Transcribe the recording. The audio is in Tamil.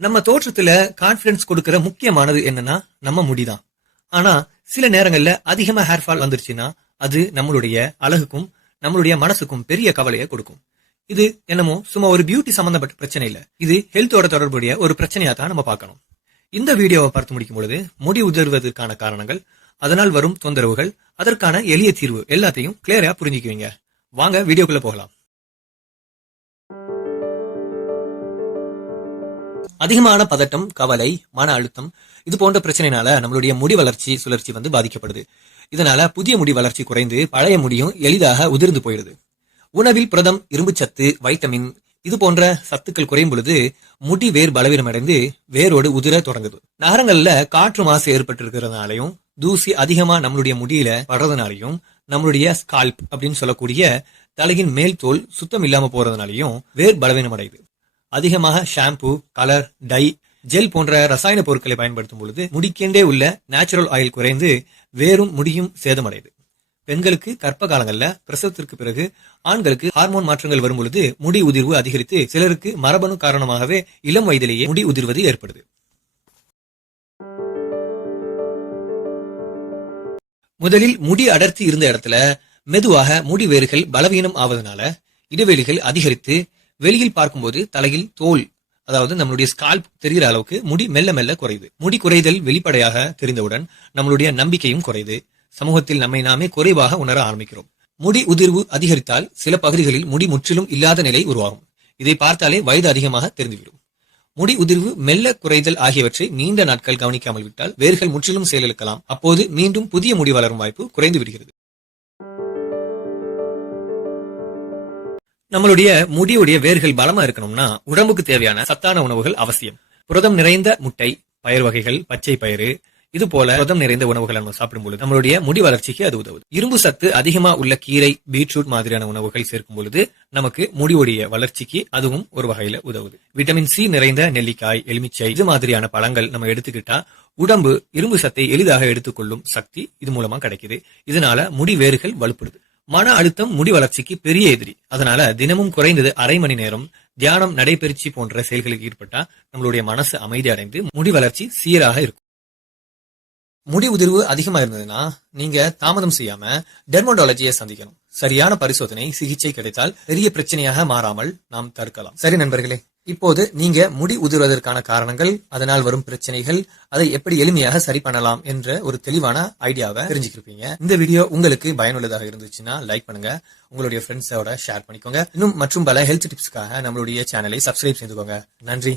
நம்ம தோற்றத்துல கான்பிடன்ஸ் கொடுக்கற முக்கியமானது என்னன்னா நம்ம முடிதான். ஆனா சில நேரங்கள்ல அதிகமா ஹேர் ஃபால் வந்துருச்சுன்னா அது நம்மளுடைய அழகுக்கும் நம்மளுடைய மனசுக்கும் பெரிய கவலையை கொடுக்கும். இது என்னமோ சும்மா ஒரு பியூட்டி சம்பந்தப்பட்ட பிரச்சனை இல்ல. இது ஹெல்த்தோட தொடர்புடைய ஒரு பிரச்சனையா தான் நம்ம பார்க்கணும். இந்த வீடியோவை பார்த்து முடிக்கும் பொழுது முடி உதிர்வதற்கான காரணங்கள் அதனால் வரும் தொந்தரவுகள் அதற்கான எளிய தீர்வு எல்லாத்தையும் கிளியரா புரிஞ்சுக்குவீங்க. வாங்க வீடியோக்குள்ள போகலாம். அதிகமான பதட்டம் கவலை மன அழுத்தம் இது போன்ற பிரச்சனைனால நம்மளுடைய முடி வளர்ச்சி சுழற்சி வந்து பாதிக்கப்படுது. இதனால புதிய முடி வளர்ச்சி குறைந்து பழைய முடியும் எளிதாக உதிர்ந்து போயிடுது. உணவில் புரதம் இரும்புச்சத்து வைட்டமின் இது போன்ற சத்துக்கள் குறையும் பொழுது முடி வேர் பலவீனமடைந்து வேரோடு உதிர தொடங்குது. நகரங்கள்ல காற்று மாசு ஏற்பட்டிருக்கிறதுனாலையும் தூசி அதிகமா நம்மளுடைய முடியில படுறதுனாலையும் நம்மளுடைய ஸ்கால்ப் அப்படின்னு சொல்லக்கூடிய தலையின் மேல் தோல் சுத்தம் இல்லாம போறதுனாலையும் வேர் பலவீனம் அடையுது அதிகமாக ஷாம்பு கலர் டை ஜெல் போன்ற ரசாயன பொருட்களை பயன்படுத்தும் பொழுது முடிக்கெண்டே உள்ள நேச்சுரல் ஆயில் குறைந்து வேறும் முடியும் சேதமடையுது. பெண்களுக்கு கர்ப்ப காலங்கள்ல பிரசவத்திற்கு பிறகு ஆண்களுக்கு ஹார்மோன் மாற்றங்கள் வரும் பொழுது முடி உதிர்வு அதிகரித்து சிலருக்கு மரபணு காரணமாகவே இளம் வயதிலேயே முடி உதிர்வது ஏற்படுது. முதலில் முடி அடர்த்தி இருந்த இடத்துல மெதுவாக முடி வேர்கள் பலவீனம் ஆவதனால இடைவெளிகள் அதிகரித்து வெளியில் பார்க்கும்போது தலையில் தோல் அதாவது நம்மளுடைய ஸ்கால்ப் தெரிகிற அளவுக்கு முடி மெல்ல மெல்ல குறையுது. முடி குறைதல் வெளிப்படையாக தெரிந்தவுடன் நம்மளுடைய நம்பிக்கையும் குறையுது. சமூகத்தில் நம்மை நாமே குறைவாக உணர ஆரம்பிக்கிறோம். முடி உதிர்வு அதிகரித்தால் சில பகுதிகளில் முடி முற்றிலும் இல்லாத நிலை உருவாகும். இதை பார்த்தாலே வயது அதிகமாக தெரிந்துவிடும். முடி உதிர்வு மெல்ல குறைதல் ஆகியவற்றை நீண்ட நாட்கள் கவனிக்காமல் விட்டால் வேர்கள் முற்றிலும் செயலிழக்கலாம். அப்போது மீண்டும் புதிய முடி வளரும் வாய்ப்பு குறைந்து விடுகிறது. நம்மளுடைய முடியுடைய வேர்கள் பலமா இருக்கணும்னா உடம்புக்கு தேவையான சத்தான உணவுகள் அவசியம். புரதம் நிறைந்த முட்டை பயிர் வகைகள் பச்சை பயிறு இது போல புரதம் நிறைந்த உணவுகளை நம்ம சாப்பிடும் பொழுது நம்மளுடைய முடி வளர்ச்சிக்கு அது உதவுது. இரும்பு சத்து அதிகமா உள்ள கீரை பீட்ரூட் மாதிரியான உணவுகள் சேர்க்கும் பொழுது நமக்கு முடியுடைய வளர்ச்சிக்கு அதுவும் ஒரு வகையில உதவுது. விட்டமின் சி நிறைந்த நெல்லிக்காய் எலுமிச்சை இது மாதிரியான பழங்கள் நம்ம எடுத்துக்கிட்டா உடம்பு இரும்பு சத்தை எளிதாக எடுத்துக்கொள்ளும் சக்தி இது மூலமா கிடைக்குது. இதனால முடி வேர்கள் வலுப்படுது. மன அழுத்தம் முடி வளர்ச்சிக்கு பெரிய எதிரி. அதனால தினமும் குறைந்தது அரை மணி நேரம் தியானம் நடைபயிற்சி போன்ற செயல்களில் ஈடுபட்டா நம்மளுடைய மனசு அமைதி அடைந்து முடி வளர்ச்சி சீராக இருக்கும். முடி உதிர்வு அதிகமா இருந்ததுன்னா நீங்க தாமதம் செய்யாம டெர்மோடாலஜியை சந்திக்கணும். சரியான பரிசோதனை சிகிச்சை கிடைத்தால் பெரிய பிரச்சனையாக மாறாமல் நாம் தடுக்கலாம். சரி நண்பர்களே இப்போது நீங்க முடி உதிர்வதற்கான காரணங்கள் அதனால் வரும் பிரச்சனைகள் அதை எப்படி எளிமையாக சரி பண்ணலாம் என்ற ஒரு தெளிவான ஐடியாவை தெரிஞ்சுக்கிருப்பீங்க. இந்த வீடியோ உங்களுக்கு பயனுள்ளதாக இருந்துச்சுன்னா லைக் பண்ணுங்க உங்களுடைய ஃப்ரெண்ட்ஸோட ஷேர் பண்ணிக்கோங்க. இன்னும் மற்றும் பல ஹெல்த் டிப்ஸ்க்காக நம்மளுடைய சேனலை சப்ஸ்கிரைப் செய்துக்கோங்க. நன்றி.